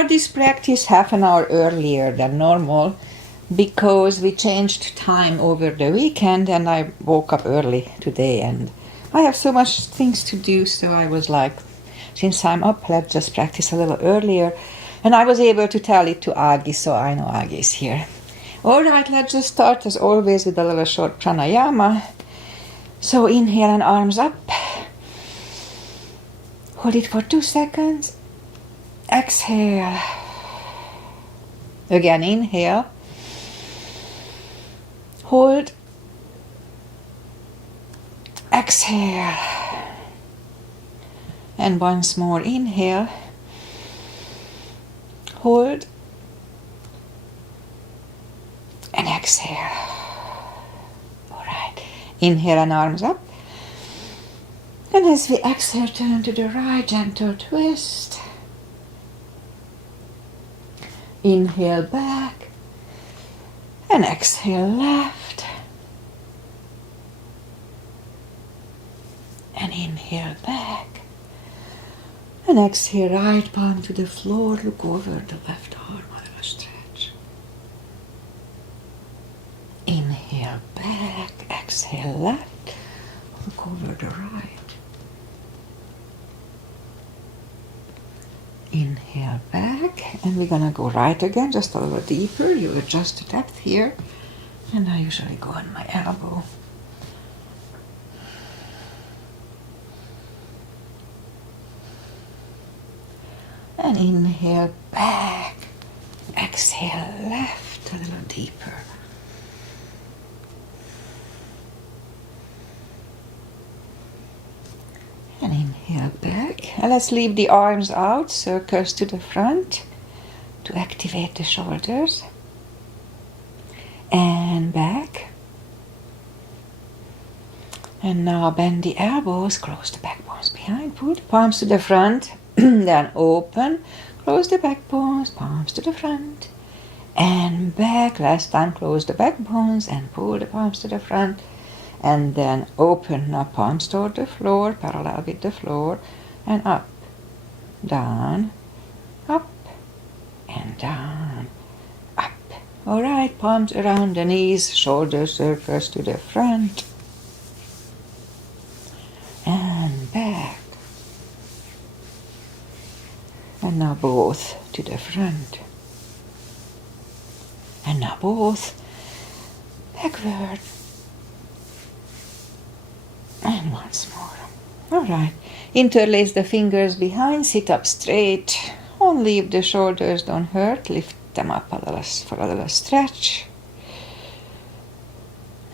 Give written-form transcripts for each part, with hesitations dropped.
start this practice half an hour earlier than normal because we changed time over the weekend and I woke up early today and I have so much things to do, so I was like, since I'm up, let's just practice a little earlier. And I was able to tell it to Agi, so I know Agi is here. Alright, let's just start as always with a little short pranayama. So inhale and arms up. Hold it for 2 seconds. Exhale. Again, inhale. Hold. Exhale. And once more, inhale. Hold. And exhale. All right. Inhale and arms up. And as we exhale, turn to the right, gentle twist. Inhale back. And exhale left. And inhale back. And exhale, right palm to the floor. Look over the left arm, a little stretch. Inhale back. Exhale left. Look over the right. Inhale back. And we're gonna go right again, just a little deeper. You adjust the depth here. And I usually go on my elbow. And inhale back, exhale left, a little deeper. And inhale back. And let's leave the arms out, circles to the front to activate the shoulders. And back. And now bend the elbows, close the back bones behind, pull the palms to the front. Then open, close the back bones, palms to the front, and back. Last time, close the back bones and pull the palms to the front, and then open. Now palms toward the floor, parallel with the floor, and up, down, up, and down, up. All right, palms around the knees, shoulder circles to the front, and back. And now both to the front. And now both backward. And once more. All right. Interlace the fingers behind, sit up straight. Only if the shoulders don't hurt, lift them up a little for a little stretch.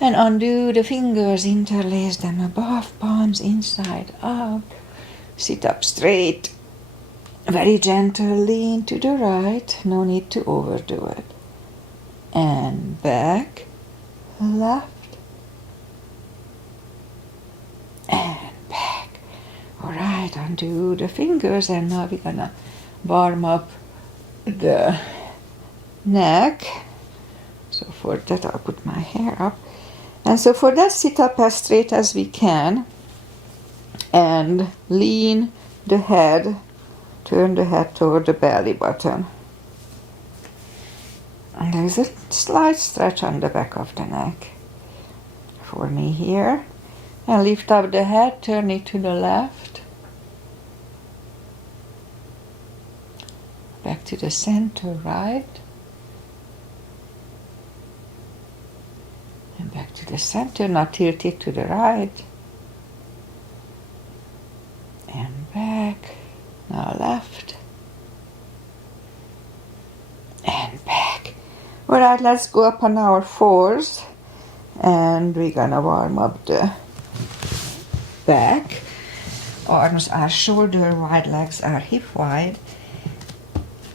And undo the fingers, interlace them above, palms inside out. Sit up straight. Very gentle, lean to the right, no need to overdo it. And back, left, and back. All right, undo the fingers, and now we're gonna warm up the neck. So for that, I'll put my hair up. And so for that, sit up as straight as we can, and lean the head. Turn the head toward the belly button. And there's a slight stretch on the back of the neck for me here. And lift up the head, turn it to the left. Back to the center, right. And back to the center, now tilt it to the right. And back. Now left. And back. All right, let's go up on our fours. And we're gonna warm up the back. Arms are shoulder wide, legs are hip wide.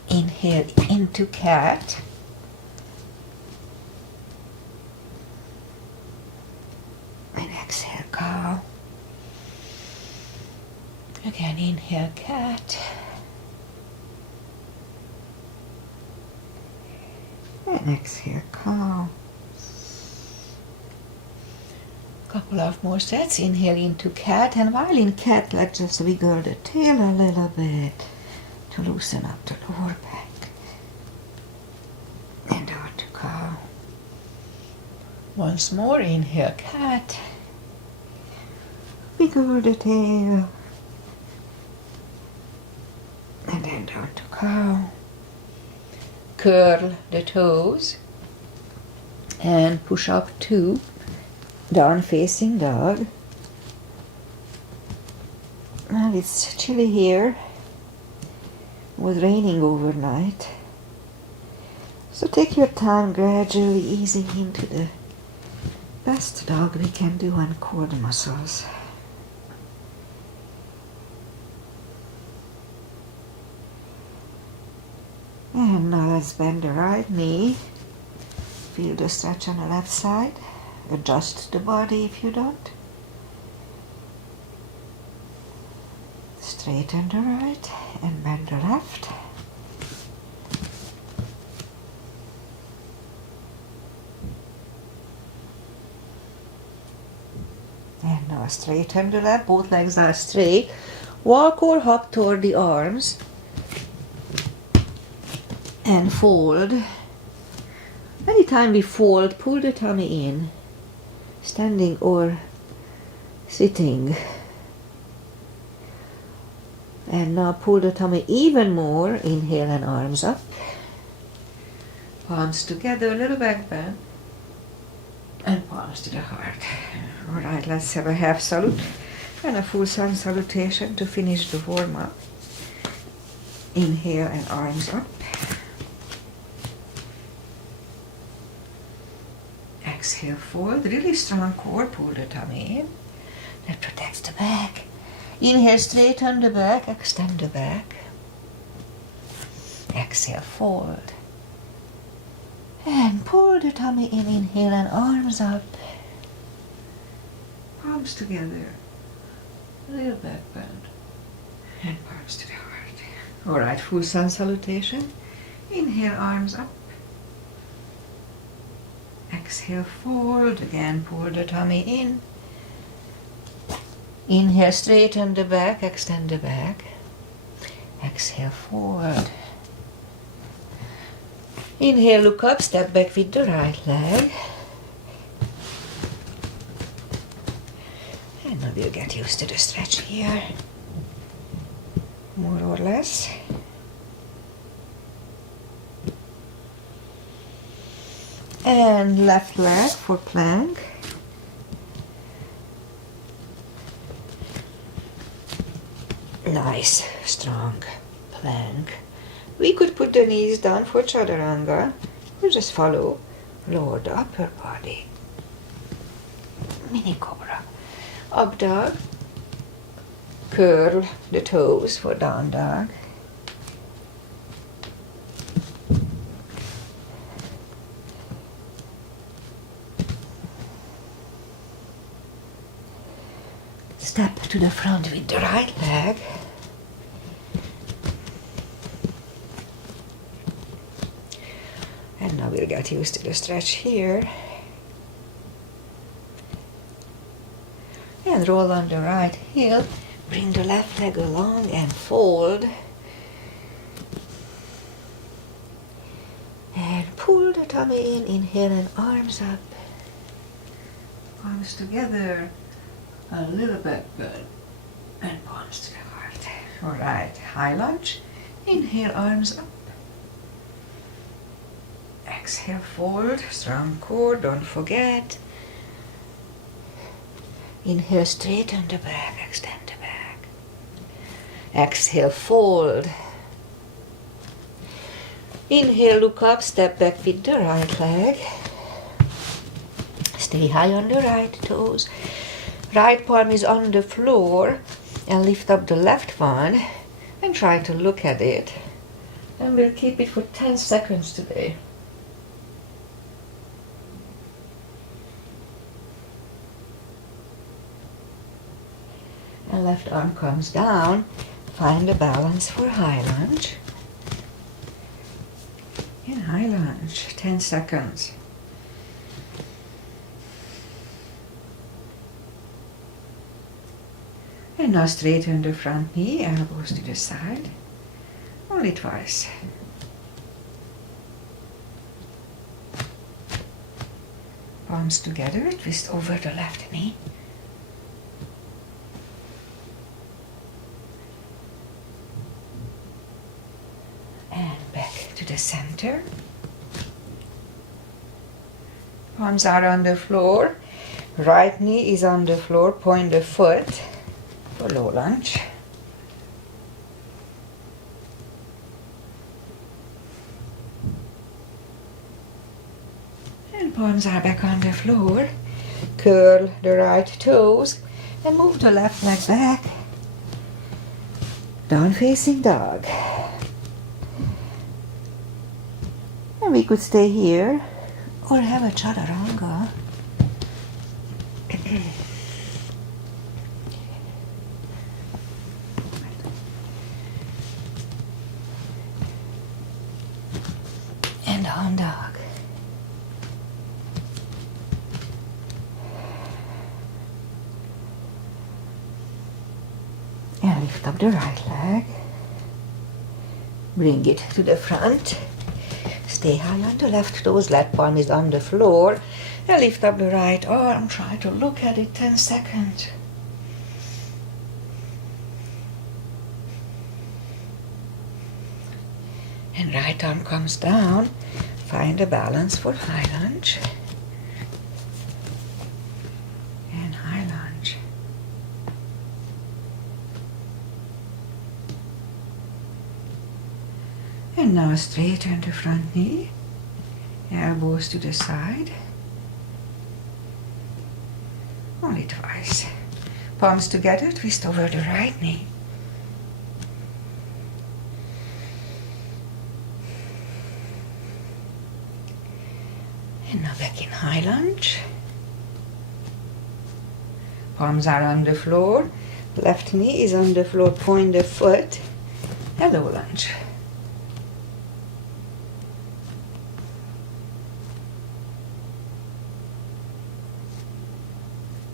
Inhale into cat. And exhale, cow. Again, inhale, cat. And exhale, cow. Couple of more sets. Inhale into cat, and while in cat, let's just wiggle the tail a little bit to loosen up the lower back. Once more, inhale, cat. Wiggle the tail. And then down to cow. Curl the toes. And push up to down facing dog. Well, it's chilly here. It was raining overnight. So take your time gradually easing into the best dog we can do on core muscles. And now let's bend the right knee. Feel the stretch on the left side. Adjust the body if you don't. Straighten the right and bend the left. And now straighten the left, both legs are straight. Walk or hop toward the arms. And fold. Anytime we fold, pull the tummy in, standing or sitting. And now pull the tummy even more. Inhale and arms up. Palms together, little back bend. And palms to the heart. Alright, let's have a half salute and a full sun salutation to finish the warm up. Inhale and arms up. Exhale, fold. Really strong core. Pull the tummy in. That protects the back. Inhale, straighten the back. Extend the back. Exhale, fold. And pull the tummy in. Inhale and arms up. Palms together. A little back bend. And palms to the heart. Alright, full sun salutation. Inhale, arms up. Exhale, fold. Again, pull the tummy in. Inhale, straighten the back, extend the back. Exhale, forward. Inhale, look up, step back with the right leg. And now we'll get used to the stretch here. More or less. And left leg for plank. Nice, strong plank. We could put the knees down for chaturanga or just follow, lower the upper body. Mini cobra. Up dog. Curl the toes for down dog. Step to the front with the right leg. And now we'll get used to the stretch here. And roll on the right heel. Bring the left leg along and fold. And pull the tummy in. Inhale and arms up. Arms together. A little back bend and palms to the heart. Alright, high lunge. Inhale, arms up. Exhale, fold. Strong core, don't forget. Inhale, straighten the back, extend the back. Exhale, fold. Inhale, look up, step back with the right leg. Stay high on the right toes. Right palm is on the floor and lift up the left one and try to look at it. And we'll keep it for 10 seconds today. And left arm comes down. Find the balance for high lunge. In high lunge, 10 seconds. And now straighten the front knee, elbows to the side. Only twice. Palms together, twist over the left knee. And back to the center. Palms are on the floor. Right knee is on the floor. Point the foot for low lunge. And palms are back on the floor. Curl the right toes and move the left leg back. Down facing dog. And we could stay here or have a chaturanga. And down dog. And lift up the right leg. Bring it to the front. Stay high on the left toes, left palm is on the floor. And lift up the right arm. Try to look at it 10 seconds. And right arm comes down. Find a balance for high lunge. And high lunge. And now straighten the front knee. Elbows to the side. Only twice. Palms together, twist over the right knee. And now back in high lunge. Palms are on the floor. Left knee is on the floor. Point the foot. And low lunge.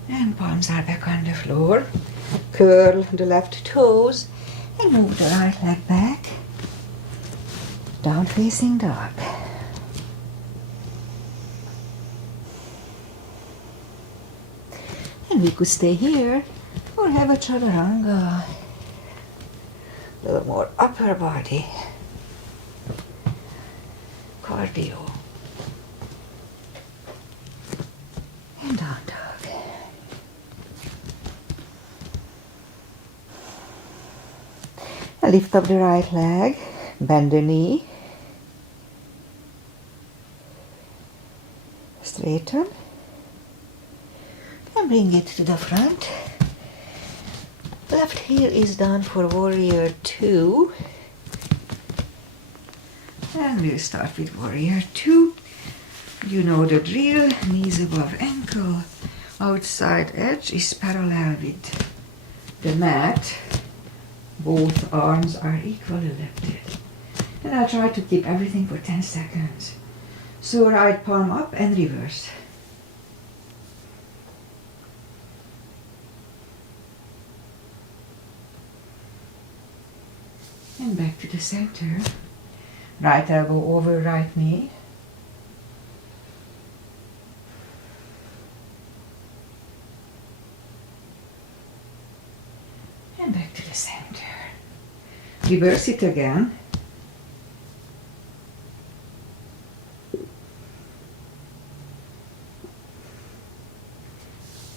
And palms are back on the floor. Curl the left toes and move the right leg back. Down facing dog. And we could stay here or have a chaturanga. A little more upper body. Cardio. And down dog. And lift up the right leg. Bend the knee. Straighten. And bring it to the front. Left heel is done for warrior 2. And we'll start with warrior 2. You know the drill. Knees above ankle. Outside edge is parallel with the mat. Both arms are equally lifted. And I'll try to keep everything for 10 seconds. So right palm up and reverse. And back to the center. Right elbow over right knee. And back to the center. Reverse it again.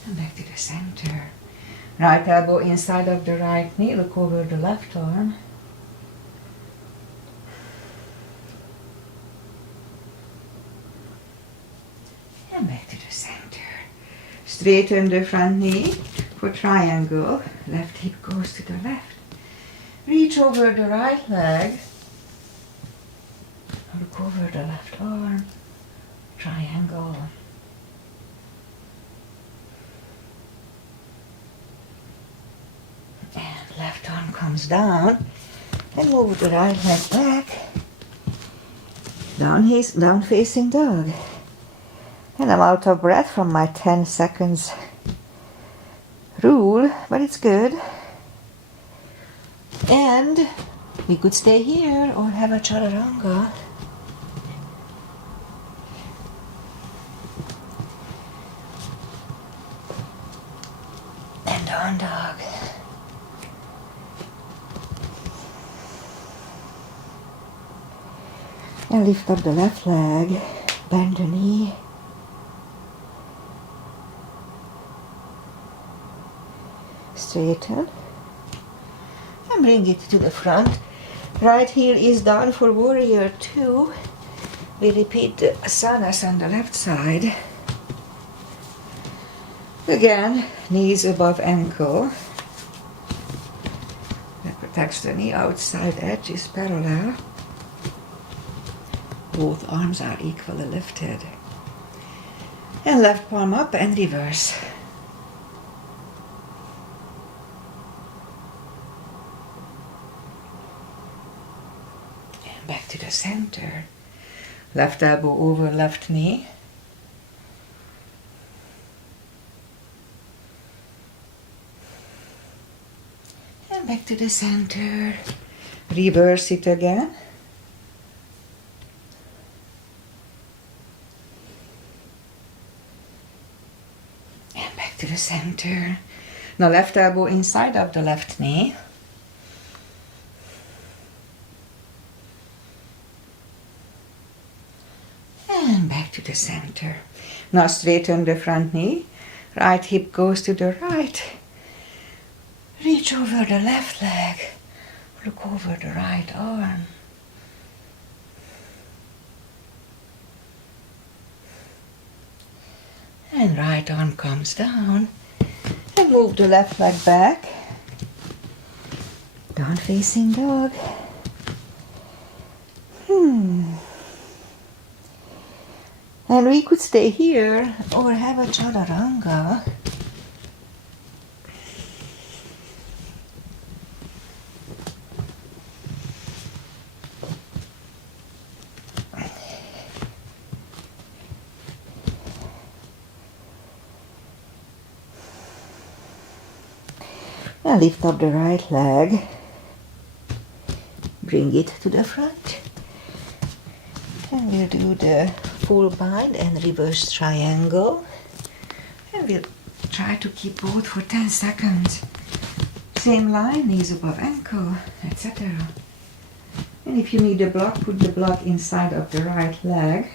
And back to the center. Right elbow inside of the right knee. Look over the left arm. And back to the center. Straighten the front knee for triangle. Left hip goes to the left. Reach over the right leg. Look over the left arm. Triangle. And left arm comes down. And move the right leg back. Down facing dog. And I'm out of breath from my 10 seconds rule, but it's good. And we could stay here or have a chaturanga. down dog. And lift up the left leg, bend the knee. Straighten. And bring it to the front. Right heel is down for warrior 2. We repeat the asanas on the left side. Again, knees above ankle. That protects the knee, outside edge is parallel. Both arms are equally lifted. And left palm up and reverse. And back to the center. Left elbow over left knee. And back to the center. Reverse it again. And back to the center. Now left elbow inside of the left knee. And back to the center. Now straighten the front knee. Right hip goes to the right. Reach over the left leg. Look over the right arm. And right arm comes down. And move the left leg back. Down facing dog. And we could stay here or have a chaturanga. Now lift up the right leg. Bring it to the front. And we'll do the full bind and reverse triangle. And we'll try to keep both for 10 seconds. Same line, knees above ankle, etc. And if you need a block, put the block inside of the right leg.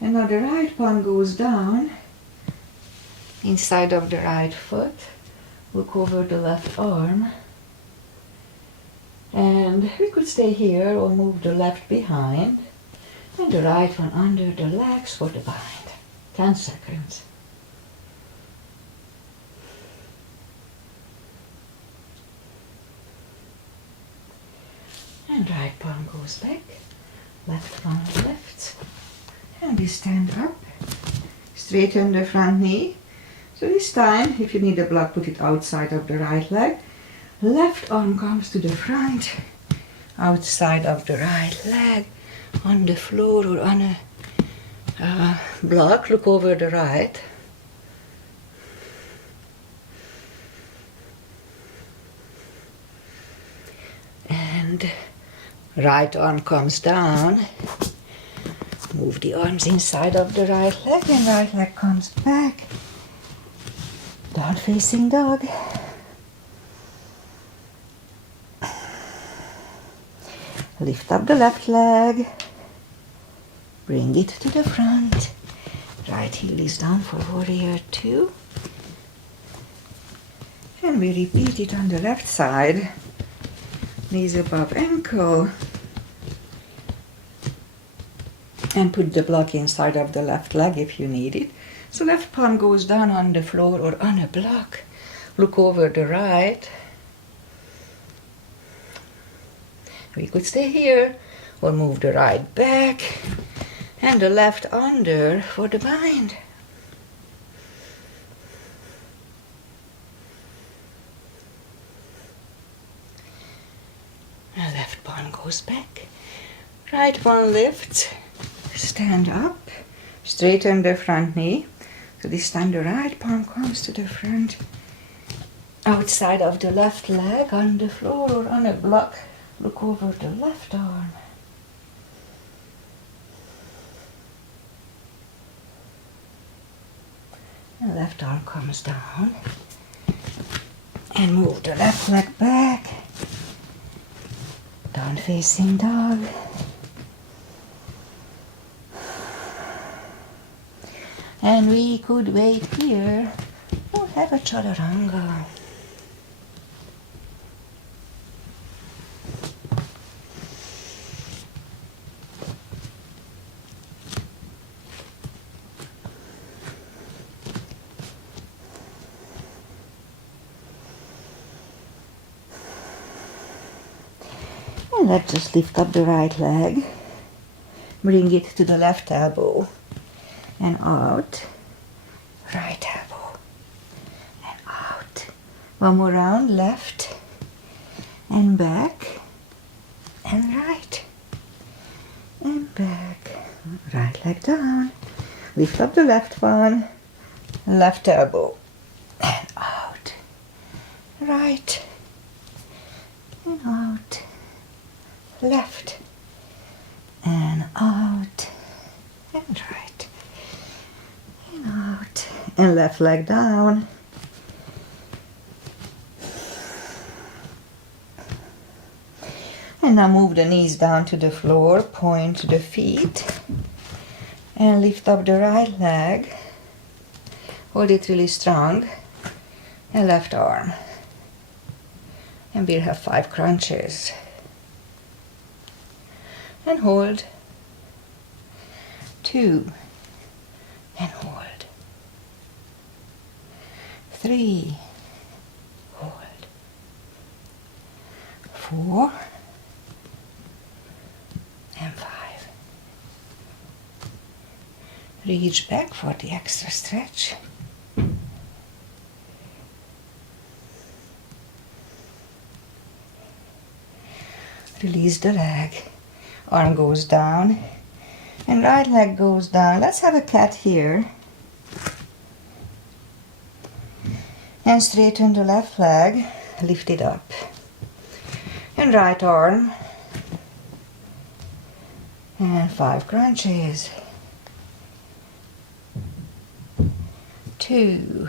And now the right palm goes down, inside of the right foot. Look over the left arm. And we could stay here or move the left behind. And the right one under the legs for the bind. 10 seconds. And right palm goes back. Left palm lifts. And we stand up. Straighten the front knee. So this time, if you need a block, put it outside of the right leg. Left arm comes to the front. Outside of the right leg. On the floor or on a block, look over the right. And right arm comes down. Move the arms inside of the right leg and right leg comes back. Down facing dog. Lift up the left leg. Bring it to the front. Right heel is down for warrior 2. And we repeat it on the left side. Knees above ankle. And put the block inside of the left leg if you need it. So left palm goes down on the floor or on a block. Look over the right. We could stay here or move the right back and the left under for the bind. And left palm goes back. Right one lifts. Stand up. Straighten the front knee. So this time the right palm comes to the front. Outside of the left leg on the floor or on a block. Look over the left arm. And left arm comes down. And move the left leg back. Down facing dog. And we could wait here or have a chaturanga. And let's just lift up the right leg. Bring it to the left elbow. And out. Right elbow. And out. One more round. Left. And back. And right. And back. Right leg down. Lift up the left one. Left elbow. And out. Right. And out. Left and out and right and out and left leg down and now move the knees down to the floor, point the feet and lift up the right leg, hold it really strong and left arm and we'll have 5 crunches. And hold. 2 and hold. 3, hold. 4 and 5. Reach back for the extra stretch. Release the leg. Arm goes down and right leg goes down. Let's have a cat here. And straighten the left leg, lift it up. And right arm. And 5 crunches. 2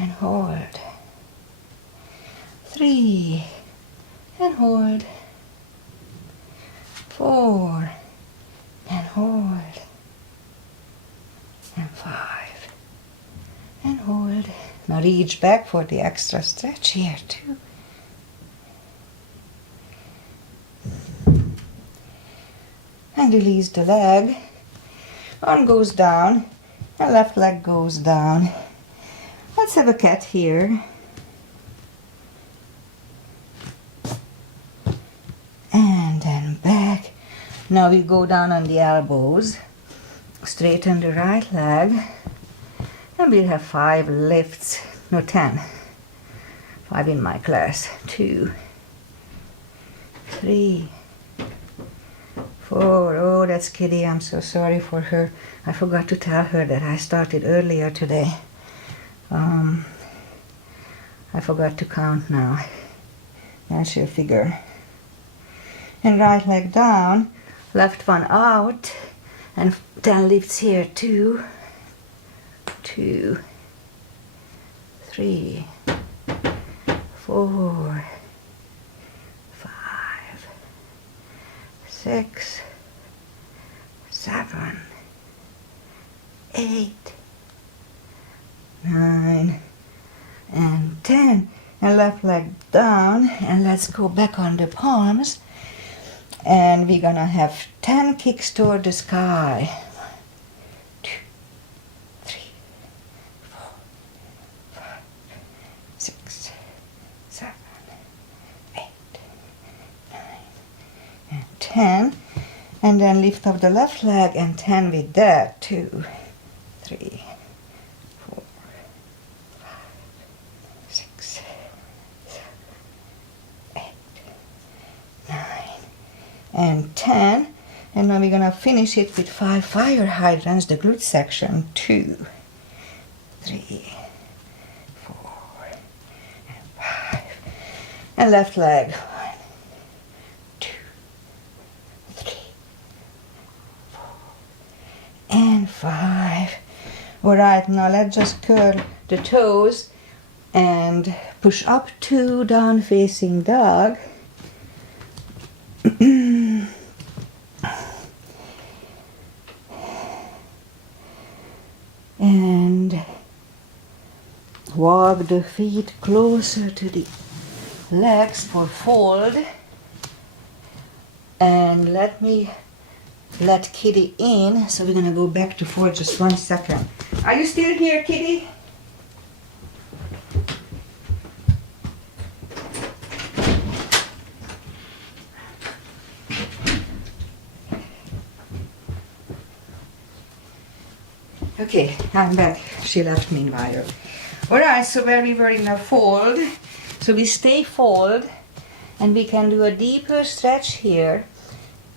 and hold. 3 and hold. 4 and hold. And 5 and hold. Now reach back for the extra stretch here too. And release the leg. Arm goes down and left leg goes down. Let's have a cat here. And then back. Now we go down on the elbows. Straighten the right leg. And we'll have 5 lifts. No, 10. 5 in my class. 2, 3, 4. Oh, that's Kitty. I'm so sorry for her. I forgot to tell her that I started earlier today. I forgot to count now. Then she'll figure. And right leg down, left one out, and 10 lifts here. 2, 2, 3, 4, 5, 6, 7, 8, 9, and 10. And left leg down, and let's go back on the palms. And we're gonna have 10 kicks toward the sky. 1, 2, 3, 4, 5, 6, 7, 8, 9, and 10. And then lift up the left leg and 10 with that. 2, 3, 4, 5, 6, 7, 8, 9, and 10. And now we're gonna finish it with 5 fire hydrants, the glute section. 2, 3, 4, and 5. And left leg. 1, 2, 3, 4, and 5. All right, now let's just curl the toes And push up 2, down facing dog. And walk the feet closer to the legs for fold. And let Kitty in. So we're gonna go back to fold just 1 second. Are you still here, Kitty? Okay, I'm back. She left meanwhile. Alright, so where we were in a fold, so we stay fold, and we can do a deeper stretch here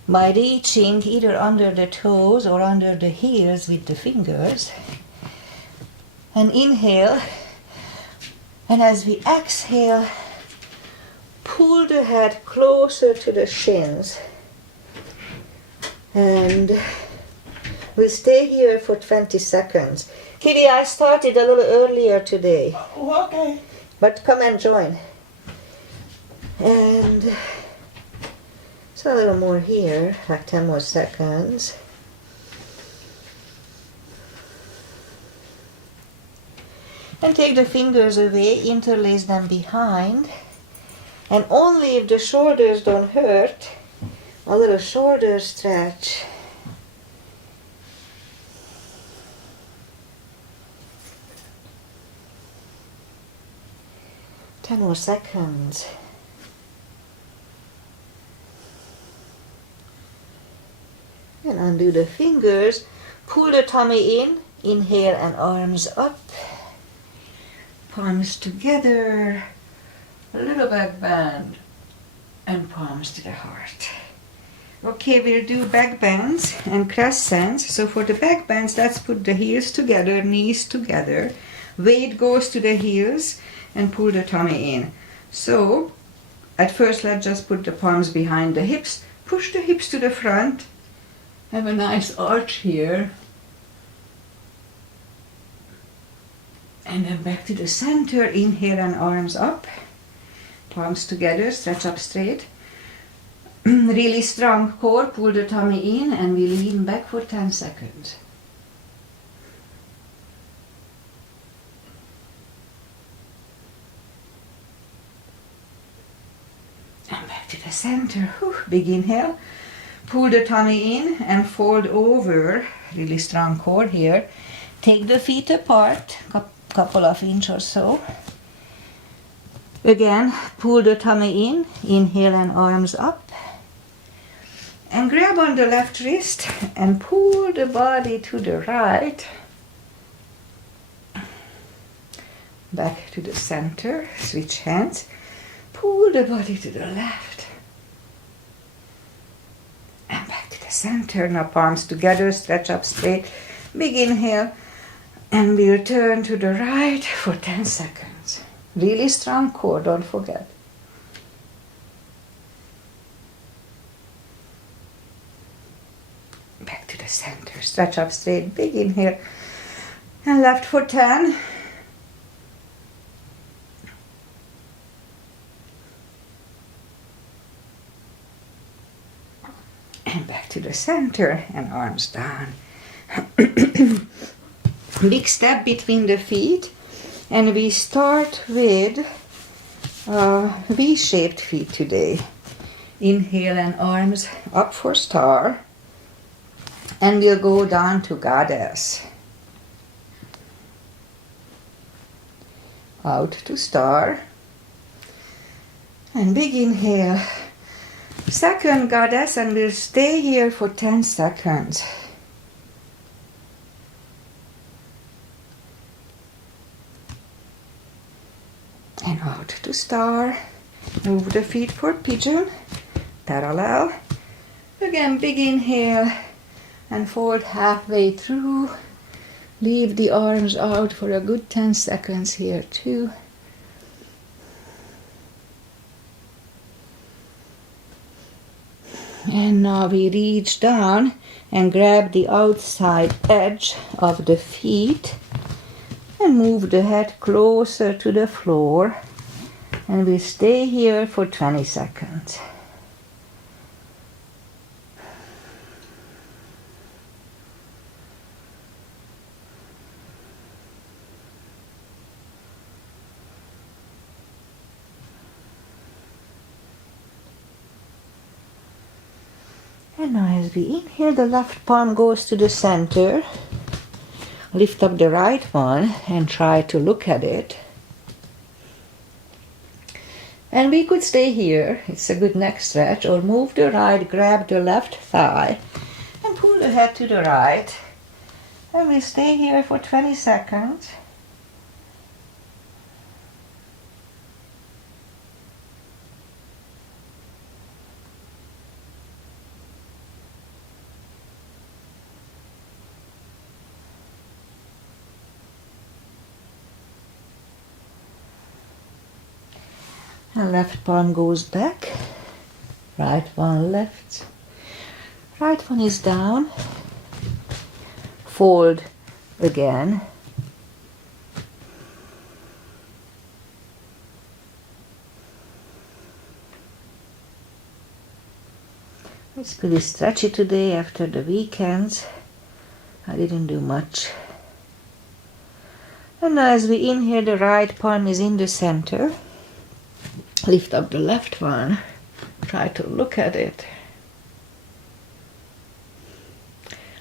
by reaching either under the toes or under the heels with the fingers. And inhale, and as we exhale, pull the head closer to the shins. And we'll stay here for 20 seconds. Kitty, I started a little earlier today. Oh, okay. But come and join. And so a little more here, like 10 more seconds. And take the fingers away, interlace them behind. And only if the shoulders don't hurt, a little shoulder stretch. Ten more seconds. And undo the fingers. Pull the tummy in. Inhale and arms up. Palms together. A little back bend. And palms to the heart. Okay, we'll do back bends and crescents. So for the back bends, let's put the heels together, knees together. Weight goes to the heels. And pull the tummy in. So, at first let's just put the palms behind the hips, push the hips to the front, have a nice arch here, and then back to the center, inhale and arms up, palms together, stretch up straight, really strong core, pull the tummy in, and we lean back for 10 seconds. And back to the center. Whew. Big inhale. Pull the tummy in and fold over. Really strong core here. Take the feet apart, couple of inches or so. Again, pull the tummy in. Inhale and arms up. And grab on the left wrist and pull the body to the right. Back to the center. Switch hands. Pull the body to the left. And back to the center. Now palms together, stretch up straight. Big inhale. And we'll turn to the right for 10 seconds. Really strong core, don't forget. Back to the center. Stretch up straight. Big inhale. And left for 10. And back to the center and arms down. Big step between the feet. And we start with V-shaped feet today. Inhale and arms up for star. And we'll go down to goddess. Out to star. And big inhale. Second goddess, and we'll stay here for 10 seconds. And out to star. Move the feet for pigeon. Parallel. Again, big inhale. And fold halfway through. Leave the arms out for a good 10 seconds here too. And now we reach down and grab the outside edge of the feet And move the head closer to the floor. And we stay here for 20 seconds. And now as we inhale, the left palm goes to the center. Lift up the right one and try to look at it. And we could stay here, it's a good neck stretch, or move the right, grab the left thigh and pull the head to the right. And we stay here for 20 seconds. And left palm goes back, right one left, right one is down, fold again. It's pretty stretchy today after the weekends. I didn't do much. And now as we inhale, the right palm is in the center. Lift up the left one. Try to look at it.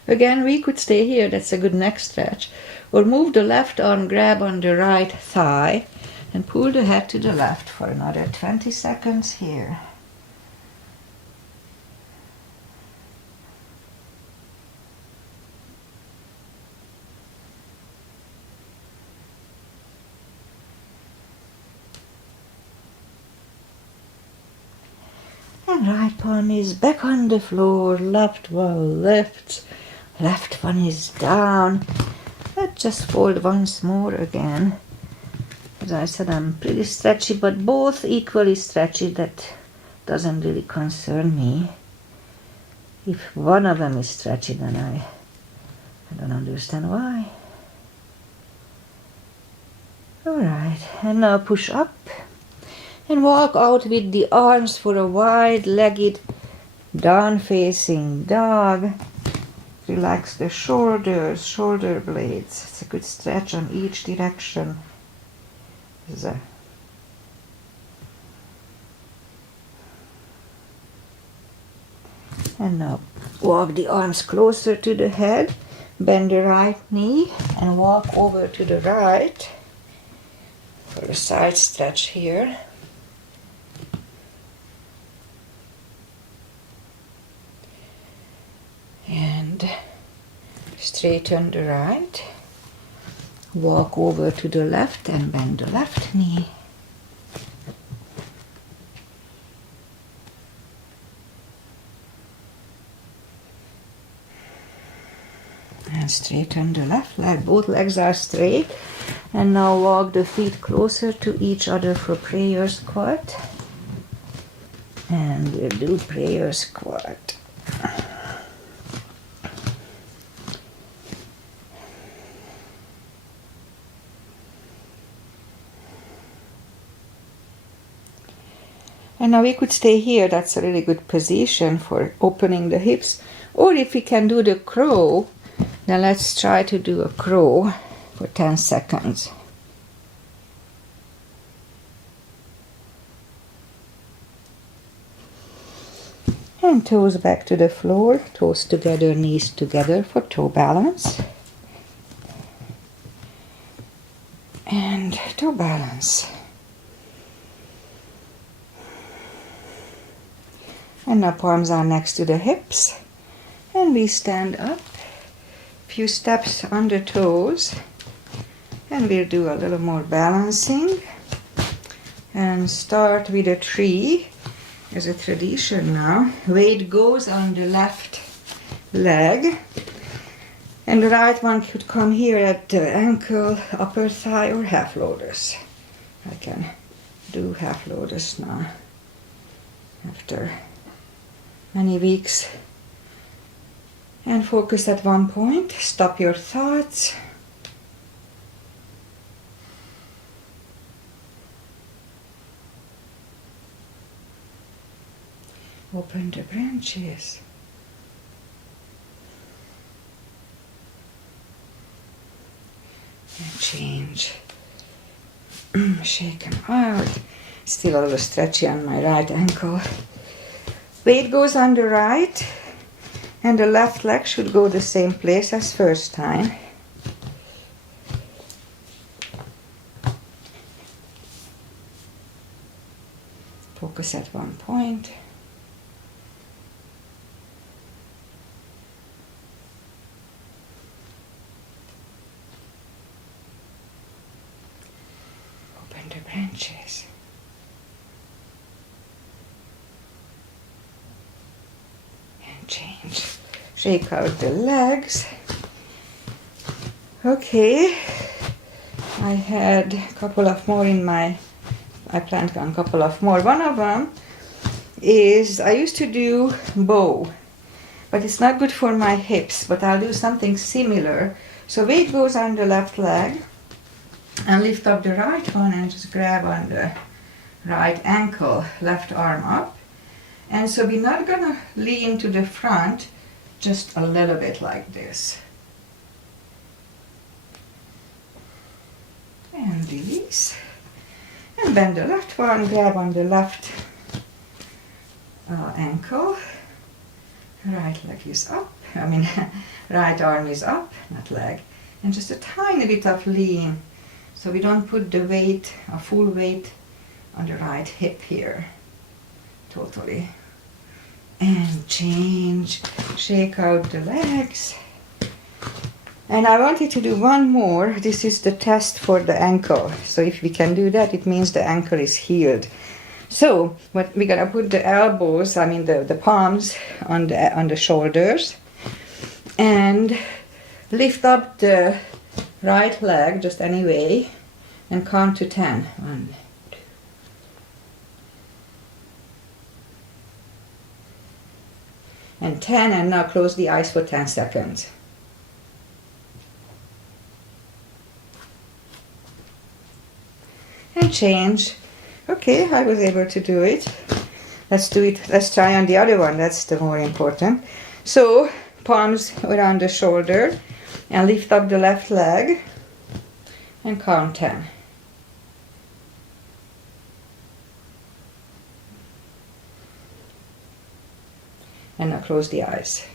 Again, we could stay here, that's a good neck stretch. Or move the left arm, grab on the right thigh and pull the head to the left for another 20 seconds here. And right palm is back on the floor, left one lifts, left one is down. Let's just fold once more again. As I said, I'm pretty stretchy, but both equally stretchy. That doesn't really concern me. If one of them is stretchy, then I don't understand why. Alright, and now push up. And walk out with the arms for a wide-legged down-facing dog. Relax the shoulders, shoulder blades. It's a good stretch on each direction. And now walk the arms closer to the head. Bend the right knee and walk over to the right for a side stretch here. And straighten the right, walk over to the left and bend the left knee. And straighten the left leg, both legs are straight. And now walk the feet closer to each other for prayer squat. And we'll do prayer squat. And now we could stay here, that's a really good position for opening the hips. Or if we can do the crow, then let's try to do a crow for 10 seconds. And toes back to the floor, toes together, knees together for toe balance. And toe balance. And now palms are next to the hips. And we stand up. Few steps on the toes. And we'll do a little more balancing. And start with a tree. As a tradition now. Weight goes on the left leg. And the right one could come here at the ankle, upper thigh, or half lotus. I can do half lotus now. After many weeks. And focus at one point. Stop your thoughts. Open the branches. And change. Shake them out. Still a little stretchy on my right ankle. Weight goes on the right, and the left leg should go the same place as first time. Focus at one point. Open the branches. And change. Shake out the legs. Okay. I had a couple of more I planned on a couple of more. One of them is, I used to do bow, but it's not good for my hips, but I'll do something similar. So weight goes on the left leg, and lift up the right one and just grab on the right ankle, left arm up. And so we're not gonna lean to the front, just a little bit like this. And release. And bend the left one, grab on the left ankle. Right leg is up, right arm is up, not leg. And just a tiny bit of lean, so we don't put the weight, a full weight, on the right hip here. Totally. And change, shake out the legs. And I wanted to do one more. This is the test for the ankle. So if we can do that, it means the ankle is healed. So what we're gonna put the elbows, the palms on the shoulders, and lift up the right leg just anyway, and count to 10. 1, 2. And 10, and now close the eyes for 10 seconds. And change. Okay, I was able to do it. Let's do it. Let's try on the other one. That's the more important. So, palms around the shoulder, and lift up the left leg, and count 10. And now close the eyes.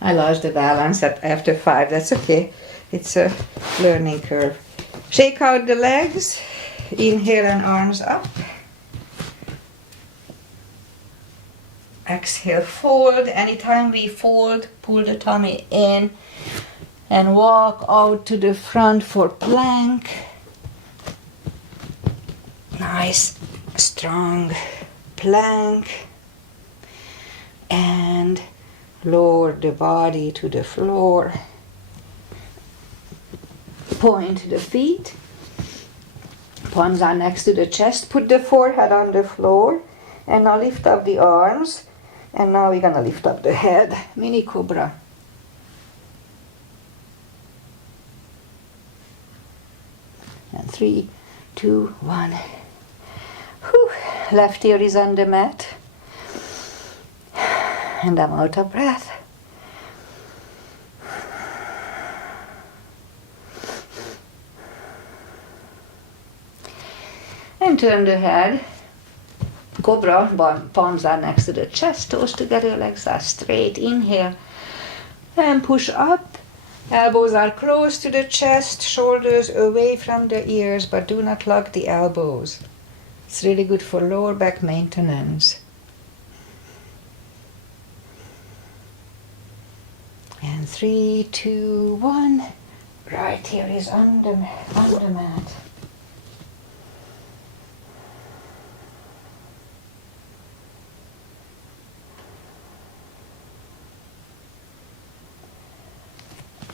I lost the balance after 5. That's okay. It's a learning curve. Shake out the legs. Inhale and arms up. Exhale, fold. Anytime we fold, pull the tummy in and walk out to the front for plank. Nice, strong plank. And lower the body to the floor. Point the feet. Palms are next to the chest. Put the forehead on the floor. And now lift up the arms. And now we're gonna lift up the head. Mini cobra. And 3, 2, 1. Whew. Left ear is on the mat. And I'm out of breath. And turn the head. Cobra, palms are next to the chest, toes together, legs are straight. Inhale and push up. Elbows are close to the chest, shoulders away from the ears, but do not lock the elbows. It's really good for lower back maintenance. And 3, 2, 1. Right here is on the mat.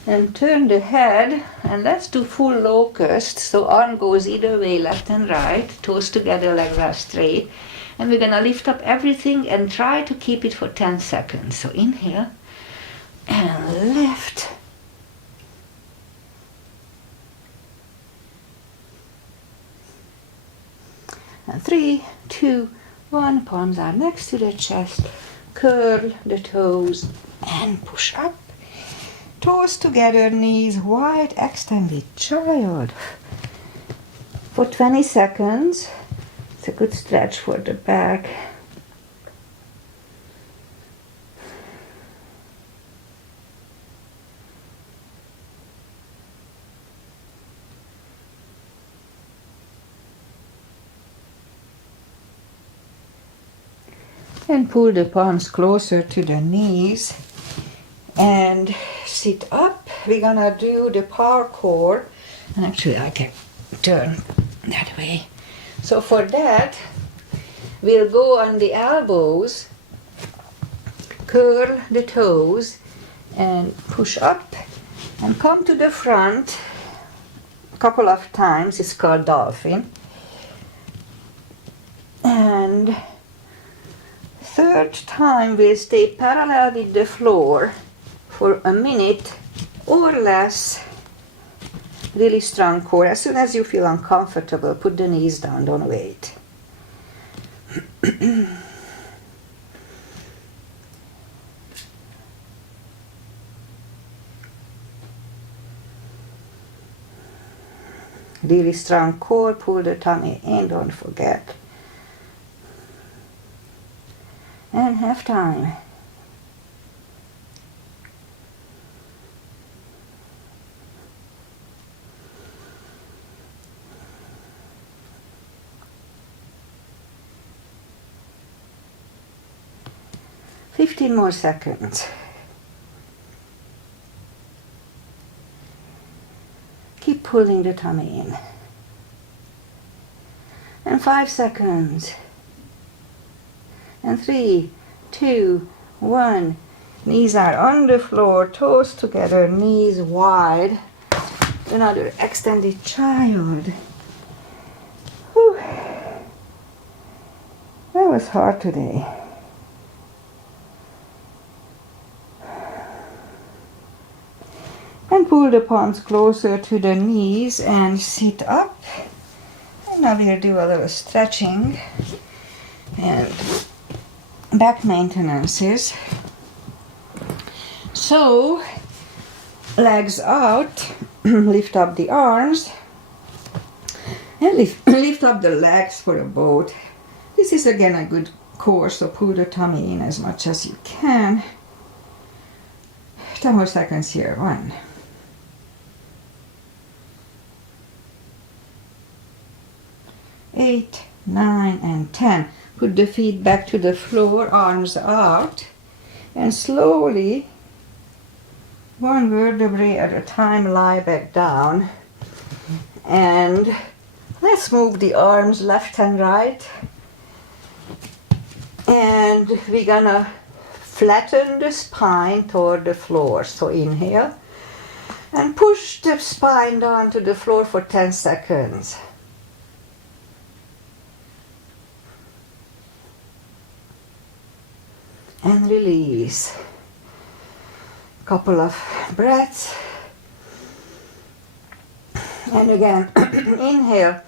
And turn the head, and let's do full locust. So arm goes either way, left and right, toes together, legs are straight. And we're gonna lift up everything and try to keep it for 10 seconds. So inhale and lift. And 3, 2, 1. Palms are next to the chest. Curl the toes and push up. Toes together, knees wide, extended child. For 20 seconds. It's a good stretch for the back. And pull the palms closer to the knees and sit up. We're gonna do the parkour. And actually I can turn that way. So for that, we'll go on the elbows, curl the toes and push up and come to the front a couple of times. It's called dolphin. And third time we'll stay parallel with the floor for a minute or less. Really strong core. As soon as you feel uncomfortable, put the knees down, don't wait. Really strong core, pull the tummy in, don't forget. And half time. Fifteen more seconds. Keep pulling the tummy in. And 5 seconds. And 3, 2, 1. Knees are on the floor, toes together, knees wide. Another extended child. Whew. That was hard today. And pull the palms closer to the knees and sit up. And now we'll do a little stretching and back maintenances. So, legs out, lift up the arms, and lift up the legs for a boat. This is again a good core, so pull the tummy in as much as you can. 10 more seconds here. 1. 8, 9, and 10. Put the feet back to the floor, arms out, and slowly, one vertebrae at a time, lie back down. And let's move the arms left and right. And we're gonna flatten the spine toward the floor. So inhale, and push the spine down to the floor for 10 seconds. And release. Couple of breaths. And again, inhale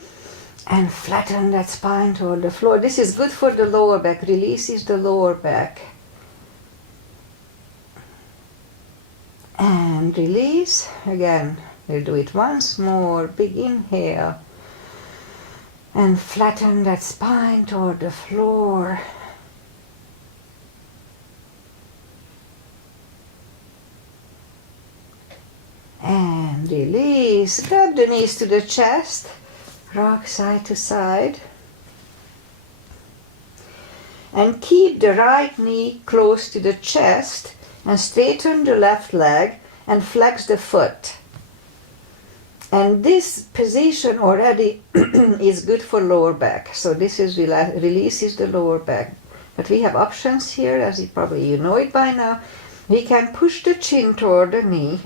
and flatten that spine toward the floor. This is good for the lower back. Releases the lower back. And release. Again, we'll do it once more. Big inhale. And flatten that spine toward the floor. And release. Grab the knees to the chest. Rock side to side. And keep the right knee close to the chest and straighten the left leg and flex the foot. And this position already is good for lower back. So this is releases the lower back. But we have options here, as you probably know it by now. We can push the chin toward the knee,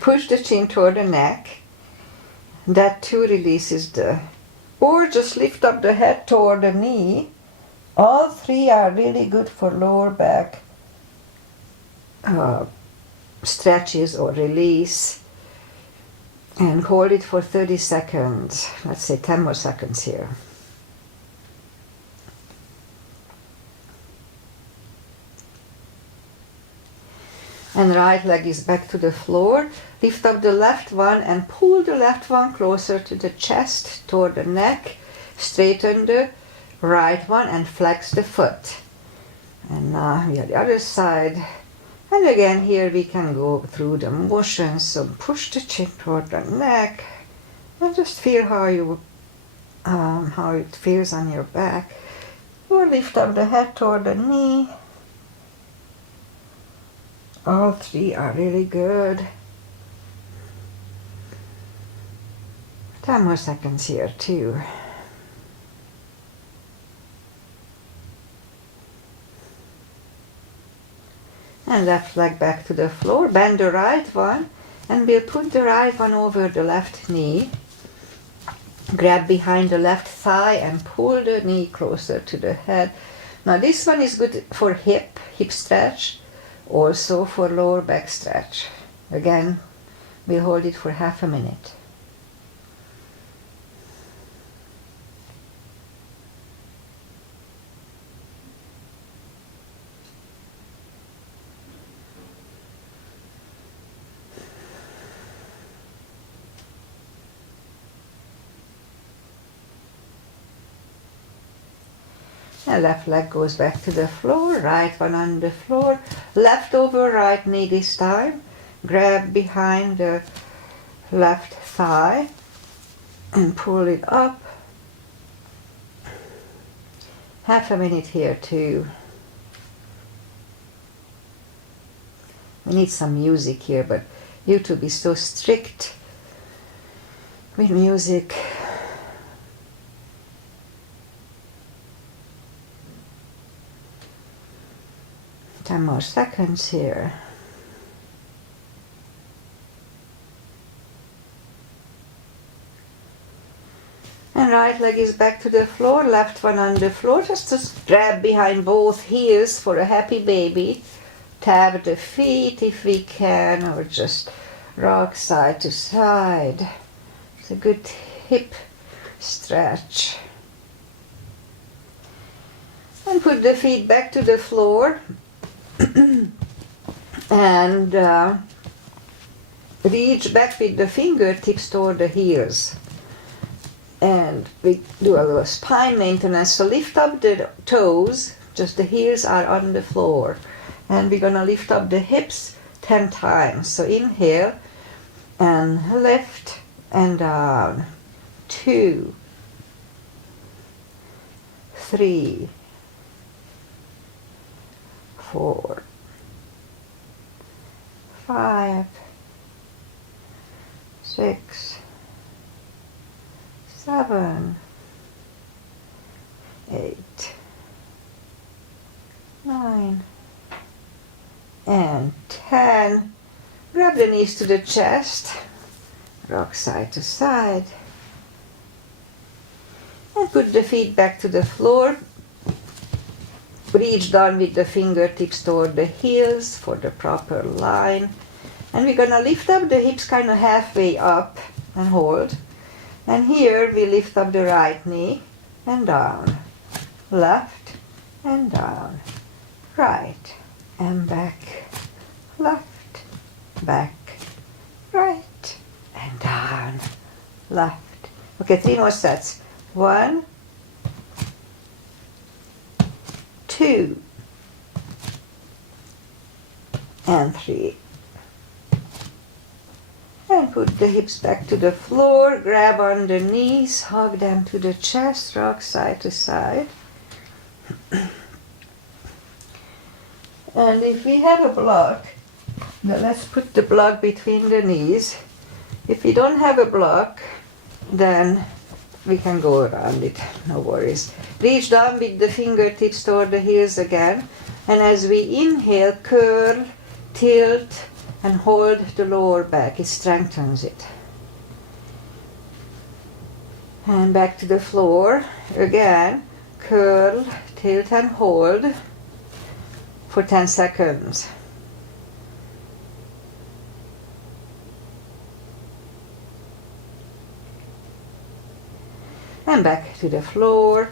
push the chin toward the neck. That too releases the, or just lift up the head toward the knee. All three are really good for lower back stretches or release. And hold it for 30 seconds. Let's say 10 more seconds here. And right leg is back to the floor. Lift up the left one and pull the left one closer to the chest, toward the neck. Straighten the right one and flex the foot. And now we are the other side. And again here we can go through the motions. So push the chin toward the neck and just feel how it feels on your back. Or lift up the head toward the knee. All three are really good. 10 more seconds here too. And left leg back to the floor. Bend the right one and we'll put the right one over the left knee. Grab behind the left thigh and pull the knee closer to the head. Now this one is good for hip stretch, also for lower back stretch. Again, we'll hold it for half a minute. And left leg goes back to the floor, right one on the floor, left over right knee this time. Grab behind the left thigh and pull it up. Half a minute here too. We need some music here, but YouTube is so strict with music. 10 more seconds here. And right leg is back to the floor, left one on the floor. Just grab behind both heels for a happy baby. Tap the feet if we can, or just rock side to side. It's a good hip stretch. And put the feet back to the floor. And reach back with the fingertips toward the heels. And we do a little spine maintenance. So lift up the toes, just the heels are on the floor. And we're gonna lift up the hips 10 times. So inhale and lift and down. 2, 3, 4, 5, 6, 7, 8, 9, and 10. Grab the knees to the chest, rock side to side, and put the feet back to the floor. Reach down with the fingertips toward the heels for the proper line. And we're gonna lift up the hips kind of halfway up and hold. And here we lift up the right knee and down, left and down, right and back, left, back, right and down, left. Okay, 3 more sets. 1, 2, and 3. And put the hips back to the floor, grab on the knees, hug them to the chest, rock side to side. And if we have a block, now let's put the block between the knees. If we don't have a block, then we can go around it, no worries. Reach down with the fingertips toward the heels again. And as we inhale, curl, tilt, and hold the lower back. It strengthens it. And back to the floor. Again, curl, tilt, and hold for 10 seconds. And back to the floor.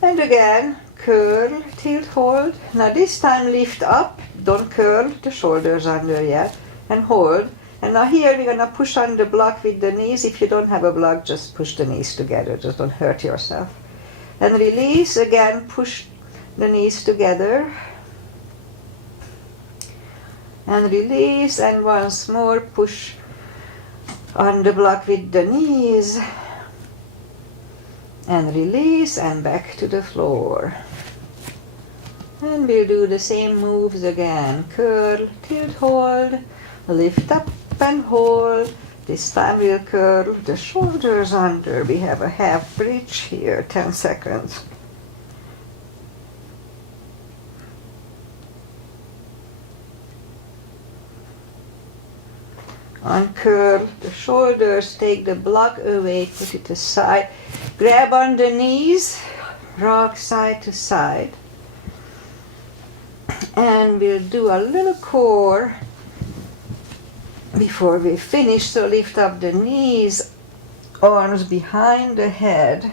And again, curl, tilt, hold. Now this time lift up Don't curl the shoulders under yet. And hold. And now here we're going to push on the block with the knees. If you don't have a block, just push the knees together. Just don't hurt yourself. And release. Again, push the knees together. And release. And once more, push on the block with the knees. And release. And back to the floor. And we'll do the same moves again. Curl, tilt, hold. Lift up and hold. This time we'll curl the shoulders under. We have a half bridge here, 10 seconds. Uncurl the shoulders, take the block away, put it aside. Grab on the knees, rock side to side. And we'll do a little core before we finish. So lift up the knees, arms behind the head.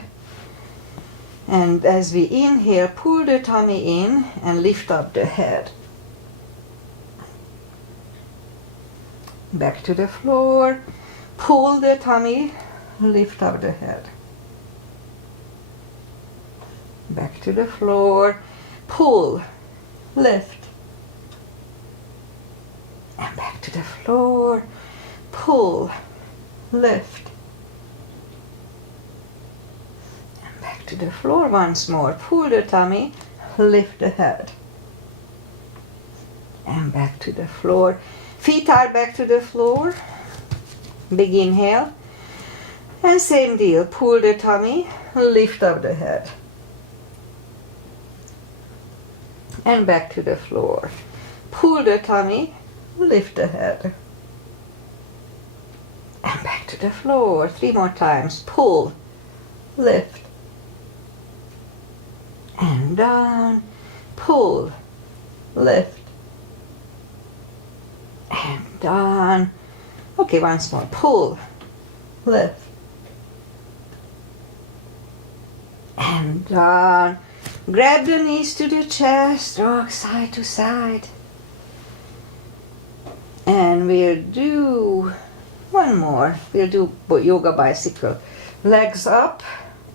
And as we inhale, pull the tummy in and lift up the head. Back to the floor, pull the tummy, lift up the head. Back to the floor, pull, lift. And back to the floor, pull, lift. And back to the floor once more, pull the tummy, lift the head. And back to the floor. Feet are back to the floor. Big inhale. And same deal, pull the tummy, lift up the head. And back to the floor. Pull the tummy, lift the head. And back to the floor. 3 more times. Pull, lift. And down. Pull, lift. And down. Okay, once more. Pull, lift. And down. Grab the knees to the chest, rock side to side. And we'll do one more. We'll do yoga bicycle. Legs up,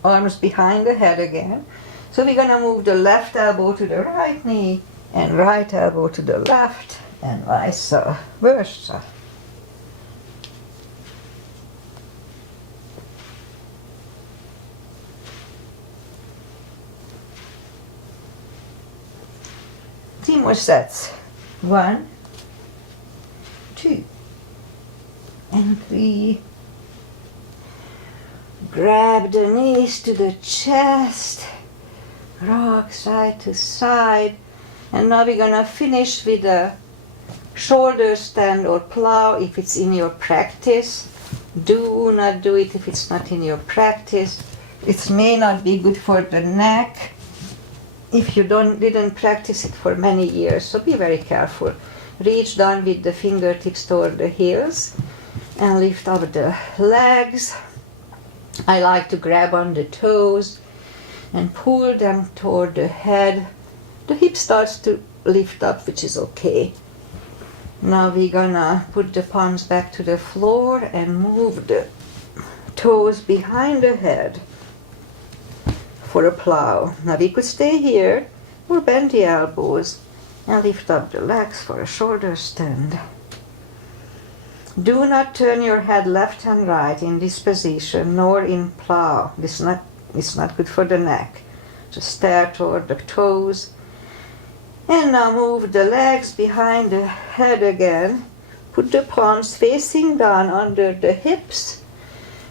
arms behind the head again. So we're gonna move the left elbow to the right knee and right elbow to the left and vice versa. Three more sets. 1, 2, and 3. Grab the knees to the chest, rock side to side, and now we're gonna finish with a shoulder stand or plow if it's in your practice. Do not do it if it's not in your practice. It may not be good for the neck if you didn't practice it for many years, so be very careful. Reach down with the fingertips toward the heels and lift up the legs. I like to grab on the toes and pull them toward the head. The hip starts to lift up, which is okay. Now we're gonna put the palms back to the floor and move the toes behind the head for a plow. Now we could stay here or bend the elbows and lift up the legs for a shoulder stand. Do not turn your head left and right in this position, nor in plow. It's not good for the neck. Just stare toward the toes. And now move the legs behind the head again. Put the palms facing down under the hips.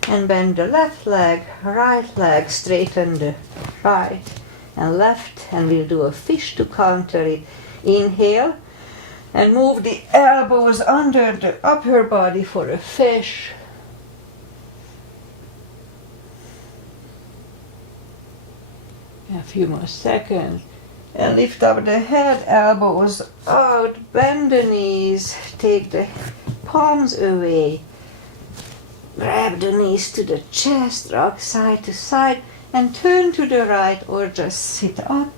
And bend the left leg, right leg, straighten the right and left. And we'll do a fish to counter it. Inhale. And move the elbows under the upper body for a fish. A few more seconds. And lift up the head, elbows out, bend the knees, take the palms away. Grab the knees to the chest, rock side to side, and turn to the right or just sit up.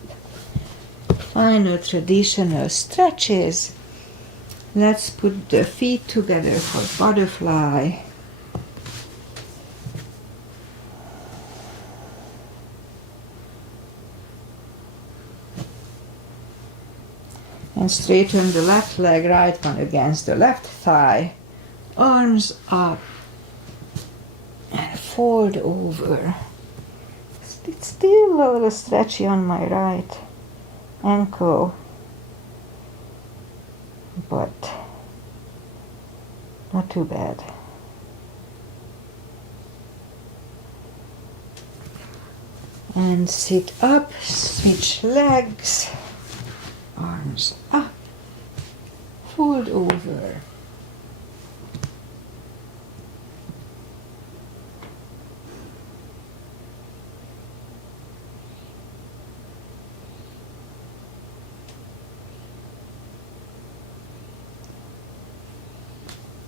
final traditional stretches. Let's put the feet together for butterfly. And straighten the left leg, right one against the left thigh. Arms up and fold over. It's still a little stretchy on my right ankle, but not too bad. And sit up, switch legs, arms up, fold over.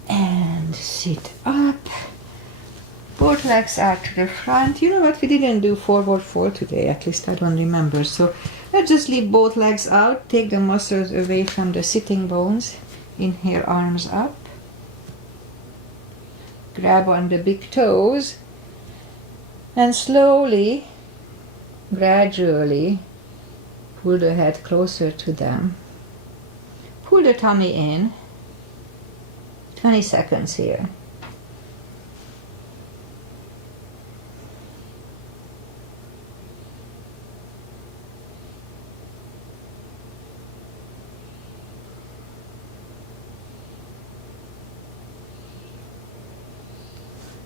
And sit up. Both legs are to the front. You know what? We didn't do forward fold today. At least I don't remember. So let's just leave both legs out. Take the muscles away from the sitting bones. Inhale, arms up. Grab on the big toes. And slowly, gradually, pull the head closer to them. Pull the tummy in. 20 seconds here.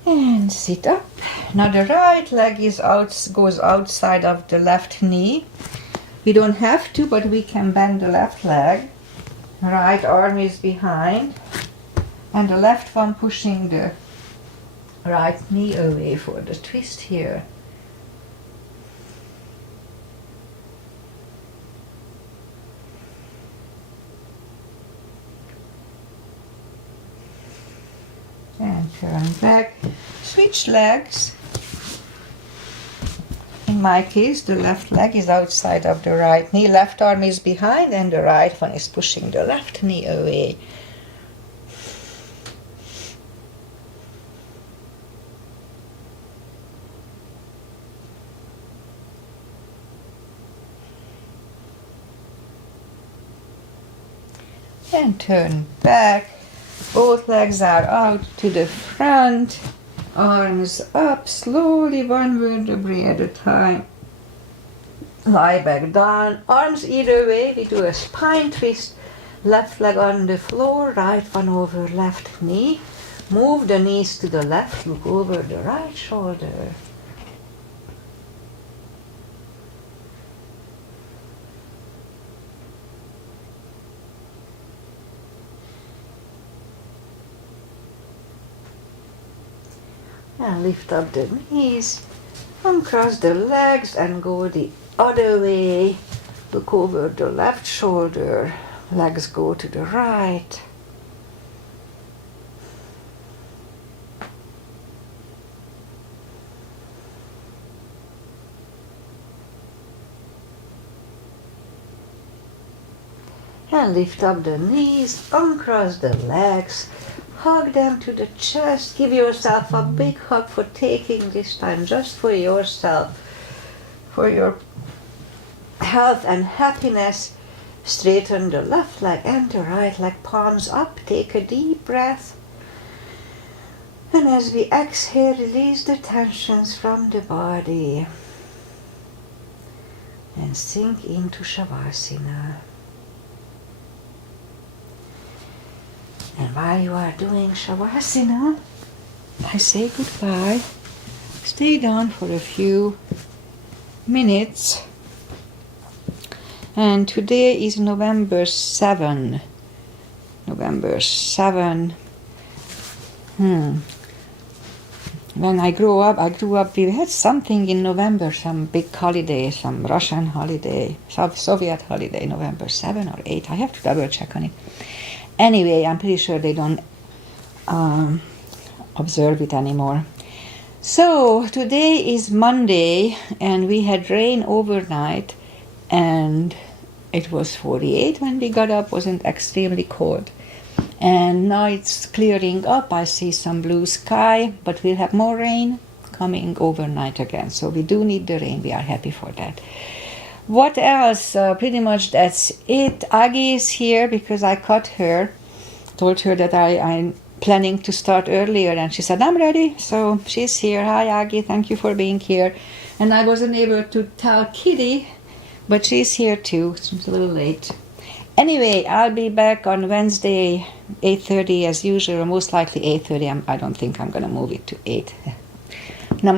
And sit up. Now the right leg goes outside of the left knee. We don't have to, but we can bend the left leg. Right arm is behind. And the left one pushing the right knee away for the twist here. And turn back. Switch legs. In my case, the left leg is outside of the right knee. Left arm is behind and the right one is pushing the left knee away. And turn back. Both legs are out to the front. Arms up, slowly, one vertebrae at a time. Lie back down. Arms either way. We do a spine twist. Left leg on the floor, right one over left knee. Move the knees to the left, look over the right shoulder. And lift up the knees, uncross the legs and go the other way. Look over the left shoulder, legs go to the right. And lift up the knees, uncross the legs. Hug them to the chest. Give yourself a big hug for taking this time just for yourself, for your health and happiness. Straighten the left leg and the right leg, palms up. Take a deep breath. And as we exhale, release the tensions from the body. And sink into Shavasana. And while you are doing Shavasana, I say goodbye. Stay down for a few minutes. And today is November 7. November 7. When I grew up, we had something in November, some big holiday, some Russian holiday, Soviet holiday, November 7 or 8. I have to double check on it. Anyway, I'm pretty sure they don't observe it anymore. So today is Monday, and we had rain overnight, and It was 48 when we got up, wasn't extremely cold. And now it's clearing up. I see some blue sky, but we'll have more rain coming overnight again. So we do need the rain. We are happy for that. What else? Pretty much that's it. Aggie is here because I cut her. Told her that I'm planning to start earlier, and she said, I'm ready. So she's here. Hi, Aggie. Thank you for being here. And I wasn't able to tell Kitty, but she's here too. It's a little late. Anyway, I'll be back on Wednesday, 8:30 as usual, most likely 8:30. I don't think I'm going to move it to 8. Namaste.